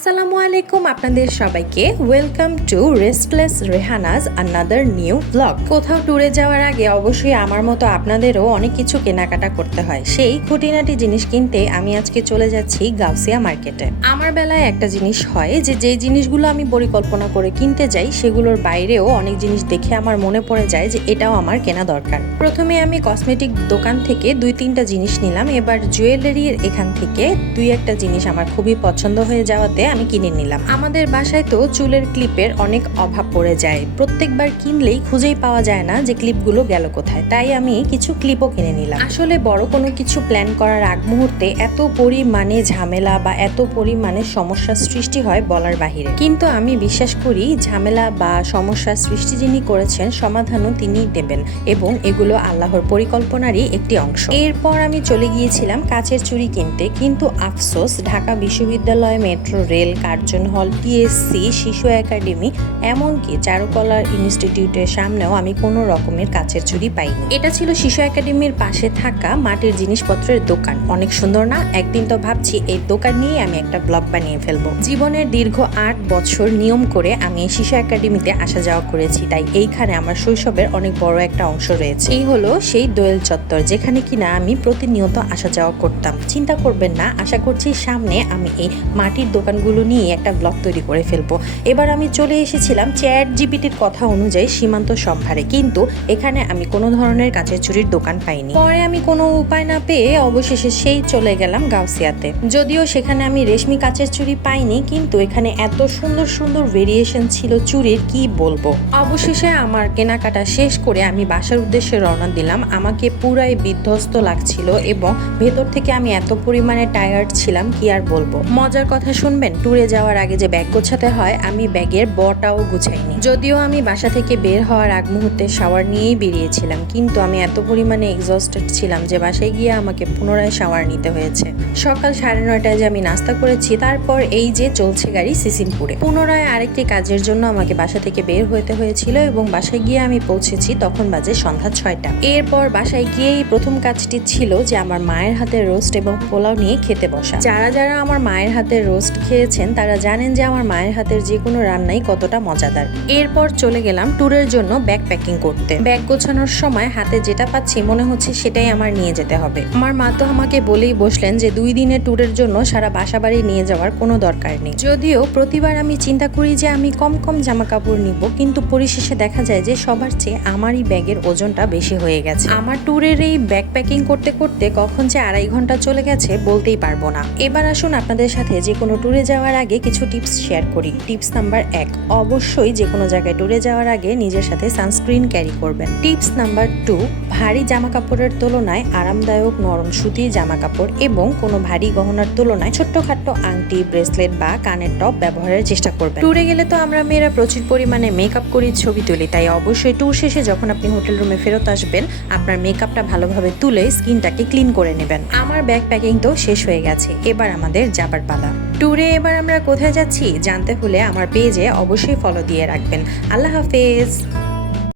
আসসালামু আলাইকুম আপনাদের সবাইকে। Welcome to restless Rehana's another new blog কোথাও ট্যুরে যাওয়ার আগে অবশ্যই আমার মতো আপনাদেরও অনেক কিছু কেনাকাটা করতে হয়। সেই খুঁটিনাটি জিনিস কিনতে আমি আজকে চলে যাচ্ছি গাউসিয়া মার্কেটে। আমার বেলায় একটা জিনিস হয় যে যে জিনিসগুলো আমি পরিকল্পনা করে কিনতে যাই, সেগুলোর বাইরেও অনেক জিনিস দেখে আমার মনে পড়ে যায় যে, এটাও আমার কেনা দরকার। প্রথমে আমি কসমেটিক দোকান থেকে দুই তিনটা জিনিস নিলাম। এবার জুয়েলারির এখান থেকে দুই একটা জিনিস আমার খুবই পছন্দ হয়ে যাওয়াতে আমি কিনে নিলাম। আমাদের বাসায় তো চুলের ক্লিপের অনেক অভাব পড়ে যায়। প্রত্যেকবার কিনলেই খুঁজেই পাওয়া যায় না যে ক্লিপগুলো গেল কোথায়। তাই আমি কিছু ক্লিপও কিনে নিলাম। আসলে বড় কোনো কিছু প্ল্যান করার আগ মুহূর্তে এত পরিমাণে ঝামেলা বা এত পরিমাণে সমস্যার সৃষ্টি হয় বলার বাহিরে। কিন্তু আমি বিশ্বাস করি ঝামেলা বা সমস্যার সৃষ্টি যিনি করেছেন, সমাধানও তিনিই দেবেন এবং এগুলো আল্লাহর পরিকল্পনারই একটি অংশ। এরপর আমি চলে গিয়েছিলাম কাচের চুরি কিনতে। কিন্তু আফসোস, ঢাকা বিশ্ববিদ্যালয় metro rail Curzon hall TSC শিশু একাডেমি, এমনকি চারুকলা ইনস্টিটিউটের সামনেও আমি কোনো রকমের কাচের চুড়ি পাইনি। এটা ছিল শিশু একাডেমির পাশে থাকা মাটির জিনিসপত্রের দোকান। অনেক সুন্দর না? একদিন তো ভাবছি এই দোকান নিয়ে আমি একটা ব্লগ বানিয়ে ফেলব। জীবনের দীর্ঘ আট বছর নিয়ম করে আমি শিশু একাডেমিতে আসা যাওয়া করেছি, তাই এইখানে আমার শৈশবের অনেক বড় একটা অংশ রয়েছে। এই হলো সেই দোয়েল চত্বর, যেখানে কিনা আমি প্রতিনিয়ত আসা যাওয়া করতাম। চিন্তা করবেন না, আশা করছি সামনে আমি এই মাটির দোকানগুলো নিয়ে একটা ব্লগ তৈরি করে ফেলব। এবার আমি চলে এসেছিলাম চ্যাট জিবিটির কথা অনুযায়ী সীমান্ত সম্ভারে। কিন্তু এখানে আমি কোনো ধরনের কাঁচের চুরির দোকান পাইনি। পরে আমি কোনো উপায় না পেয়ে অবশেষে সেই চলে গেলাম গাউসিয়াতে। যদিও সেখানে আমি রেশমি কাঁচের চুড়ি পাইনি, কিন্তু এখানে এত সুন্দর সুন্দর ভেরিয়েশন ছিল চুরির, কি বলব? অবশেষে আমার কেনাকাটা শেষ করে আমি বাসার উদ্দেশ্যে রওনা দিলাম। আমাকে পুরাই বিধ্বস্ত লাগছিল এবং ভেতর থেকে আমি এত পরিমাণে টায়ার্ড ছিলাম, কি আর বলব? মজার কথা শুনবেন? ট্যুরে যাওয়ার আগে যে ব্যাগ গোছাতে হয়, আমি ব্যাগের বটাও গুছাইনি। যদিও আমি বাসা থেকে বের হওয়ার আগ মুহূর্তে শাওয়ার নিয়েই বেরিয়েছিলাম, কিন্তু আমি এত পরিমাণে এক্সস্টেড ছিলাম যে বাসায় গিয়ে আমাকে পুনরায় শাওয়ার নিতে হয়েছে। সকাল সাড়ে নয়টায় যে আমি নাস্তা করেছি, তারপর এই যে চলছে গাড়ি সিসিমপুরে। পুনরায় আরেকটি কাজের জন্য আমাকে বাসা থেকে বের হতে হয়েছিল এবং বাসায় গিয়ে আমি পৌঁছেছি তখন বাজে সন্ধ্যা ছয়টা। এরপর বাসায় গিয়েই প্রথম কাজটি ছিল যে আমার মায়ের হাতের রোস্ট এবং পোলাও নিয়ে খেতে বসা। যারা যারা আমার মায়ের হাতের রোস্ট খেয়েছেন তারা জানেন যে আমার মায়ের হাতের যে কোনো রান্নাই কতটা মজাদার। এরপর চলে গেলাম ট্যুরের জন্য ব্যাগ প্যাকিং করতে। ব্যাগ গোছানোর সময় হাতে যেটা পাচ্ছি মনে হচ্ছে সেটাই আমার নিয়ে যেতে হবে। আমার মা তো আমাকে বলেই বসলেন যে দুই দিনের ট্যুরের জন্য সারা বাসা বাড়ি নিয়ে যাওয়ার কোনো দরকার নেই। যদিও প্রতিবার আমি চিন্তা করি যে আমি কম কম জামা কাপড় নিব, কিন্তু পরিশেষে দেখা যায় যে সবার চেয়ে আমারই ব্যাগের ওজনটা বেশি হয়ে গেছে। আমার ট্যুরের এই ব্যাগ প্যাকিং করতে করতে কখন যে আড়াই ঘণ্টা চলে গেছে বলতেই পারব না। এবার আসুন আপনাদের সাথে যে কোনো ট্যুরে যাওয়ার আগে কিছু টিপস শেয়ার করি। টিপস নাম্বার এক, অবশ্যই যে কোনো জায়গায় ট্যুরে যাওয়ার আগে নিজের সাথে সানস্ক্রিন ক্যারি করবেন। টিপস নাম্বার টু, ভারী জামা কাপড়ের তুলনায় আরামদায়ক নরম সুতির জামা কাপড় এবং কোনো ভারী গহনার তুলনায় ছোট্টখাট্ট আংটি, ব্রেসলেট বা কানের টপ ব্যবহারের চেষ্টা করবেন। ট্যুরে গেলে তো আমরা মেয়েরা প্রচুর পরিমাণে মেকআপ করি, ছবি তুলি, তাই অবশ্যই ট্যুর শেষে যখন আপনি হোটেল রুমে ফেরত আসবেন, আপনার মেকআপটা ভালোভাবে তুলে স্কিনটাকে ক্লিন করে নেবেন। আমার ব্যাগ প্যাকিং তো শেষ হয়ে গেছে, এবার আমাদের যাবার পালা। ট্যুরে এবার আমরা কোথায় যাচ্ছি জানতে হলে আমার পেজে অবশ্যই ফলো দিয়ে রাখবেন। আল্লাহ হাফেজ।